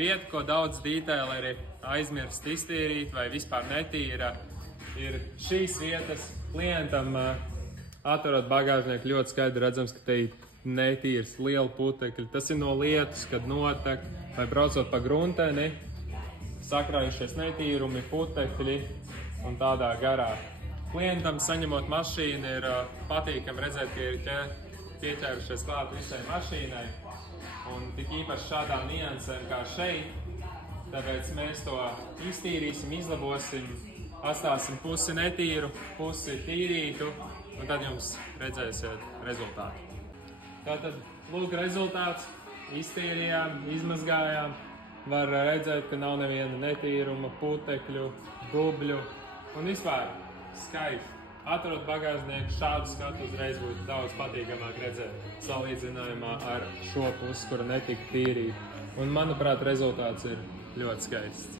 vieta, ko daudz dītēleri aizmirst iztīrīt vai vispār netīra, ir šīs vietas. Klientam atverot bagāžnieku ļoti skaidri redzams, ka te ir netīrs liela putekļi. Tas ir no lietus, kad notek vai braucot pa grunteni, sakrājušies netīrumi, putekļi un tādā garā. Klientam saņemot mašīnu ir patīkami redzēt, ka ir pieķērušies klāt visai mašīnai. Un tik īpaši šādām niansēm kā šeit, tāpēc mēs to iztīrīsim, izlabosim, atstāsim pusi netīru, pusi tīrītu, un tad jums redzēsiet rezultātu. Tātad, lūk, rezultāts. Iztīrījām, izmazgājām. Var redzēt, ka nav neviena netīruma, putekļu, dubļu. Un vispār skaisti. Atverot bagāžnieku, šādu skatu uzreiz būtu daudz patīkamāk redzēt salīdzinājumā ar šo pusi, kura netika tīrīta. Un, manuprāt, rezultāts ir ļoti skaists.